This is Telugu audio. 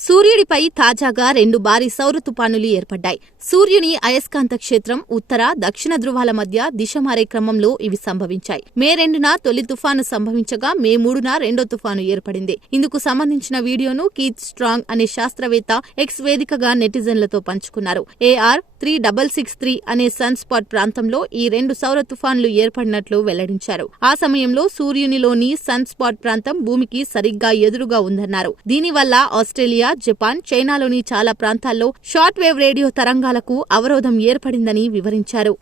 సూర్యుడిపై తాజాగా 2 భారీ సౌర తుపానులు ఏర్పడ్డాయి. సూర్యుని అయస్కాంత క్షేత్రం ఉత్తర, దక్షిణ ధృవాల మధ్య దిశ మారే క్రమంలో ఇవి సంభవించాయి. మే 2న తొలి తుఫాను సంభవించగా మే 3న రెండో తుఫాను ఏర్పడింది. ఇందుకు సంబంధించిన వీడియోను కీత్ స్ట్రాంగ్ అనే శాస్త్రవేత్త ఎక్స్ వేదికగా నెటిజన్లతో పంచుకున్నారు. AR 3663 అనే సన్ స్పాట్ ప్రాంతంలో ఈ 2 సౌర తుఫాన్లు ఏర్పడినట్లు వెల్లడించారు. ఆ సమయంలో సూర్యునిలోని సన్ స్పాట్ ప్రాంతం భూమికి సరిగ్గా ఎదురుగా ఉందన్నారు. దీనివల్ల ఆస్ట్రేలియా, జపాన్, చైనాలోని చాలా ప్రాంతాల్లో షార్ట్ వేవ్ రేడియో తరంగాలకు అవరోధం ఏర్పడిందని వివరించారు.